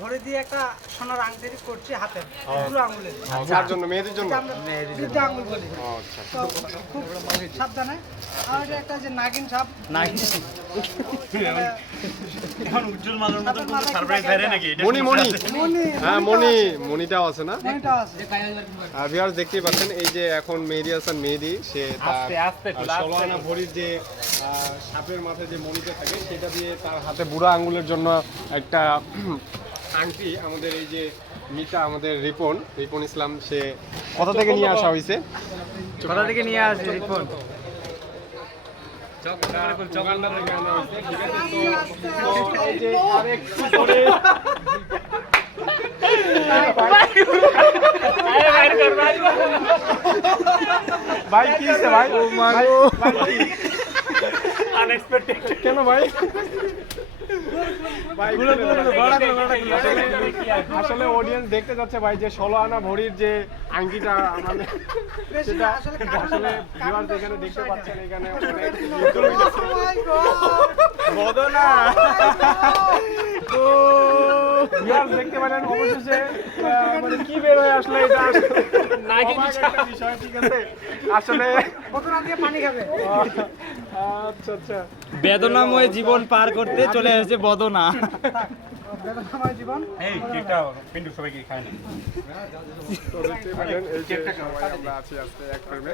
ভরে দিয়ে একটা সোনার আংটি করছি হাতে পুরো আঙুলে। কার জন্য? মেয়েদের জন্য? বৃদ্ধা আঙুল বলি। আচ্ছা। তো খুব সাবধানে। আর এটা একটা যে নাগিন সাপ। এখন উজ্জ্বল মালের মতো কোনো সারপ্রাইজ দেয় নাকি এটা? মণি হ্যাঁ মণিটাও আছে না? মনিটাও আছে। ভিউয়ার্স দেখতেই পাচ্ছেন এই যে এখন মেহেদী হাসান মেহেদী সে তার 16 আনা ভরির যে সাপের মাথায় যে মণিটা থাকে সেটা দিয়ে তার হাতে বুড়া আঙ্গুলের জন্য একটা আংটি আমাদের এই যে মিতা আমাদের রিপন ইসলাম সে কোথা থেকে নিয়ে আসা হয়েছে? কোথা থেকে নিয়ে আসে রিপন? উগান্ডা থেকে আনা হয়েছে। ঠিক আছে, তো এই যে আরেকটু পরে ভাই কি হইছে ভাই? ও মাগো আনএক্সপেক্টেড। কেন ভাই? ভাই আসলে অডিয়েন্স দেখতে যাচ্ছে ভাই যে 16 আনা ভরির যে আংটিটা আমাদের সেটা আসলে ভিউয়ার্স এখানে দেখতে পাচ্ছেন এখানে অনেক বদনা ভিউয়ার্স দেখতে পারেন অবশেষে মানে কি বের হয়ে আসলে এটা নাকি একটা বিষয়। ঠিক আছে, আসলে বদনা দিয়ে পানি খাবে। আচ্ছা আচ্ছা বেদনাময় জীবন পার করতে চলে এসেছে বদনা। বেদনাময় জীবন। এই কেকটা পিন্টু সবাই কি খায় না? তো দেখতে পারেন এই যে সবাই আমরা আছি আজকে এক ফ্রেমে।